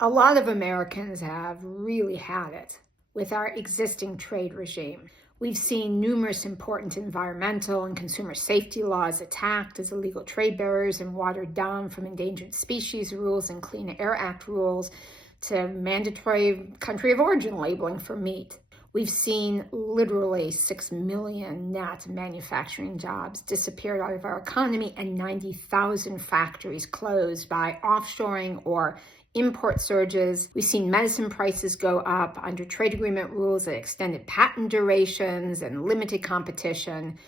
A lot of Americans have really had it with our existing trade regime. We've seen numerous important environmental and consumer safety laws attacked as illegal trade barriers and watered down, from endangered species rules and Clean Air Act rules to mandatory country of origin labeling for meat. We've seen literally 6 million net manufacturing jobs disappeared out of our economy and 90,000 factories closed by offshoring or import surges. We've seen medicine prices go up under trade agreement rules that extended patent durations and limited competition.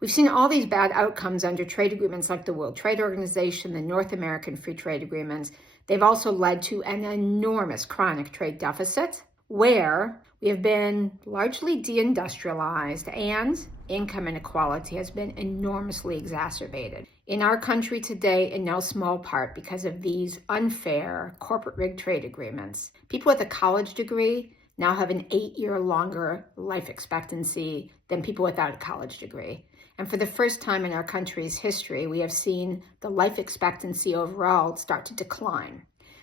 We've seen all these bad outcomes under trade agreements like the World Trade Organization, the North American Free Trade Agreements. They've also led to an enormous chronic trade deficit, where we have been largely deindustrialized and income inequality has been enormously exacerbated in our country today, in no small part because of these unfair corporate rigged trade agreements. People with a college degree now have an 8-year longer life expectancy than people without a college degree. And for the first time in our country's history, we have seen the life expectancy overall start to decline.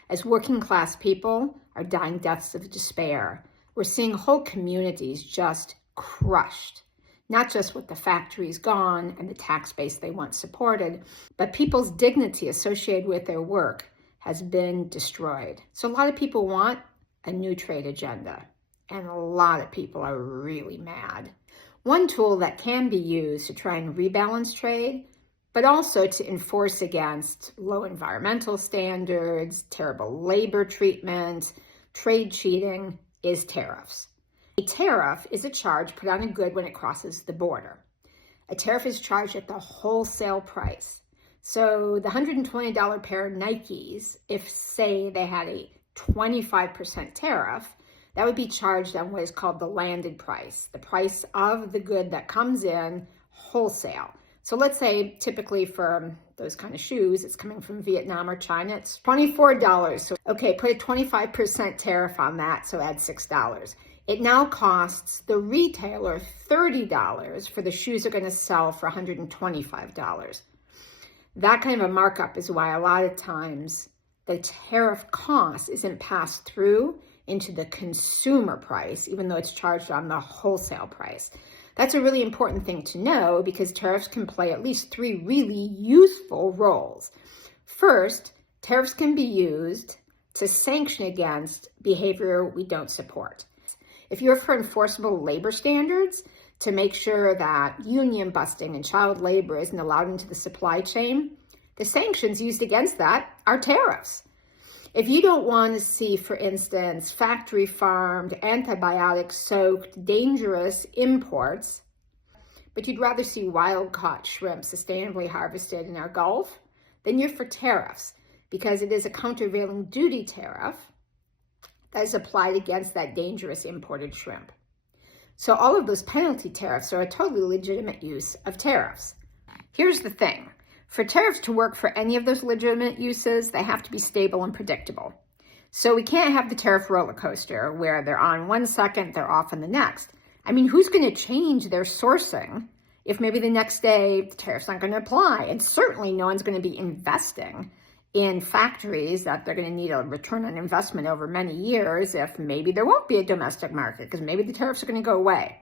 As working class people are dying deaths of despair, we're seeing whole communities just crushed, not just with the factories gone and the tax base they once supported, but people's dignity associated with their work has been destroyed. So a lot of people want a new trade agenda, and a lot of people are really mad. One tool that can be used to try and rebalance trade, but also to enforce against low environmental standards, terrible labor treatment, trade cheating, is tariffs. A tariff is a charge put on a good when it crosses the border. A tariff is charged at the wholesale price. So the $120 pair of Nikes, if say they had a 25% tariff, that would be charged on what is called the landed price, the price of the good that comes in wholesale. So let's say typically for those kind of shoes, it's coming from Vietnam or China, it's $24. So, okay, put a 25% tariff on that, so add $6. It now costs the retailer $30 for the shoes they're going to sell for $125. That kind of a markup is why a lot of times the tariff cost isn't passed through into the consumer price, even though it's charged on the wholesale price. That's a really important thing to know because tariffs can play at least 3 really useful roles. First, tariffs can be used to sanction against behavior we don't support. If you're for enforceable labor standards to make sure that union busting and child labor isn't allowed into the supply chain, the sanctions used against that are tariffs. If you don't want to see, for instance, factory farmed, antibiotic soaked, dangerous imports, but you'd rather see wild caught shrimp sustainably harvested in our Gulf, then you're for tariffs because it is a countervailing duty tariff that is applied against that dangerous imported shrimp. So all of those penalty tariffs are a totally legitimate use of tariffs. Here's the thing. For tariffs to work for any of those legitimate uses, they have to be stable and predictable. So we can't have the tariff roller coaster where they're on one second, they're off in the next. I mean, who's going to change their sourcing if maybe the next day the tariff's not going to apply? And certainly no one's going to be investing in factories that they're going to need a return on investment over many years if maybe there won't be a domestic market because maybe the tariffs are going to go away.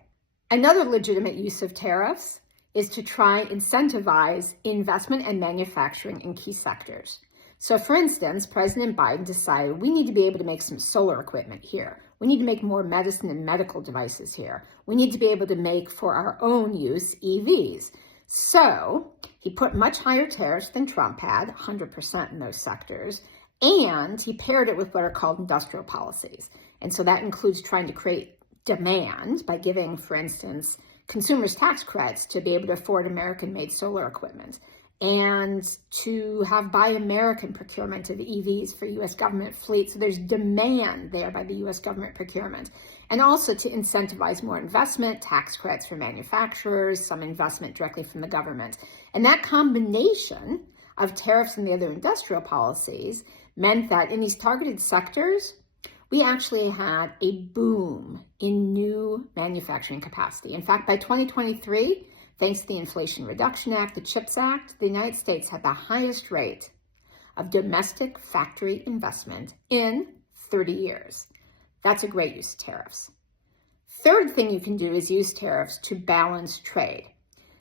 Another legitimate use of tariffs is to try and incentivize investment and manufacturing in key sectors. So for instance, President Biden decided we need to be able to make some solar equipment here. We need to make more medicine and medical devices here. We need to be able to make for our own use EVs. So he put much higher tariffs than Trump had, 100% in those sectors, and he paired it with what are called industrial policies. And so that includes trying to create demand by giving, for instance, consumers tax credits to be able to afford American-made solar equipment and to have Buy American procurement of EVs for U.S. government fleets. So there's demand there by the U.S. government procurement. And also to incentivize more investment, tax credits for manufacturers, some investment directly from the government. And that combination of tariffs and the other industrial policies meant that in these targeted sectors, we actually had a boom in new manufacturing capacity. In fact, by 2023, thanks to the Inflation Reduction Act, the CHIPS Act, the United States had the highest rate of domestic factory investment in 30 years. That's a great use of tariffs. Third thing you can do is use tariffs to balance trade.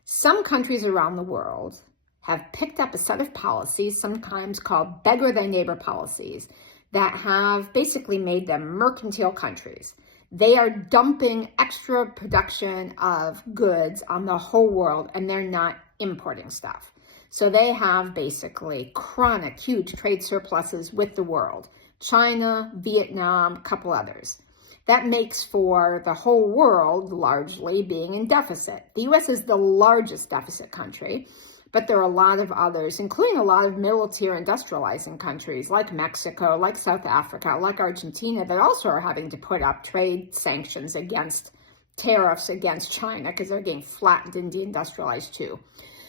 Some countries around the world have picked up a set of policies, sometimes called beggar thy neighbor policies, that have basically made them mercantile countries. They are dumping extra production of goods on the whole world, and they're not importing stuff. So they have basically chronic, huge trade surpluses with the world. China, Vietnam, a couple others. That makes for the whole world largely being in deficit. The US is the largest deficit country, but there are a lot of others, including a lot of middle-tier industrializing countries like Mexico, like South Africa, like Argentina, that also are having to put up trade sanctions against tariffs against China because they're getting flattened and deindustrialized too.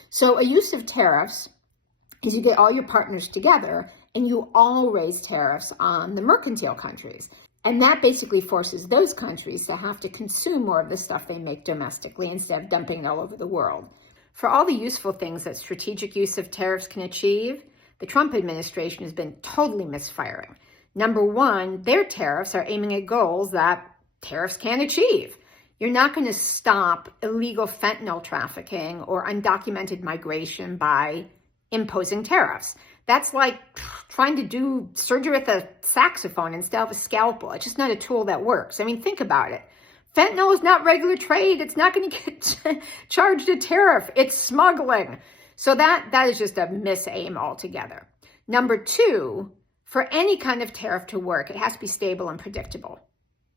So a use of tariffs is you get all your partners together and you all raise tariffs on the mercantile countries. And that basically forces those countries to have to consume more of the stuff they make domestically instead of dumping it all over the world. For all the useful things that strategic use of tariffs can achieve, the Trump administration has been totally misfiring. Number one, their tariffs are aiming at goals that tariffs can't achieve. You're not going to stop illegal fentanyl trafficking or undocumented migration by imposing tariffs. That's like trying to do surgery with a saxophone instead of a scalpel. It's just not a tool that works. I mean, think about it. Fentanyl is not regular trade. It's not going to get charged a tariff. It's smuggling. So that is just a misaim altogether. Number two, for any kind of tariff to work, it has to be stable and predictable.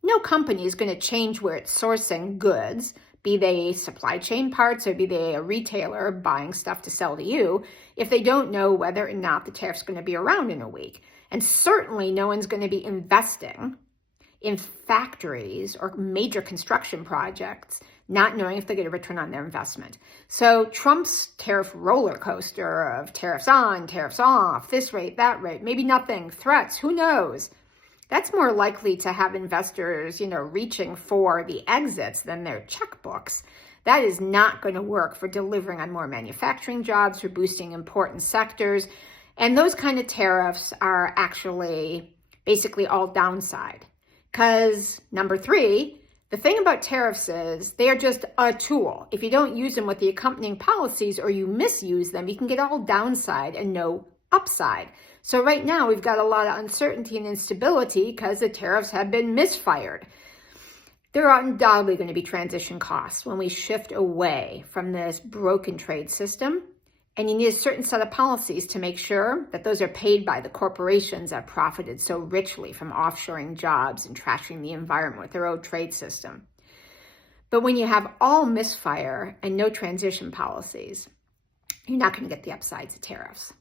No company is going to change where it's sourcing goods, be they supply chain parts or be they a retailer buying stuff to sell to you, if they don't know whether or not the tariff's going to be around in a week. And certainly no one's going to be investing in factories or major construction projects, not knowing if they get a return on their investment. So Trump's tariff roller coaster of tariffs on, tariffs off, this rate, that rate, maybe nothing, threats, who knows? That's more likely to have investors, reaching for the exits than their checkbooks. That is not going to work for delivering on more manufacturing jobs, for boosting important sectors. And those kind of tariffs are actually basically all downside. Because number three, the thing about tariffs is they are just a tool. If you don't use them with the accompanying policies or you misuse them, you can get all downside and no upside. So right now we've got a lot of uncertainty and instability because the tariffs have been misfired. There are undoubtedly going to be transition costs when we shift away from this broken trade system. And you need a certain set of policies to make sure that those are paid by the corporations that profited so richly from offshoring jobs and trashing the environment with their own trade system. But when you have all misfire and no transition policies, you're not going to get the upsides of tariffs.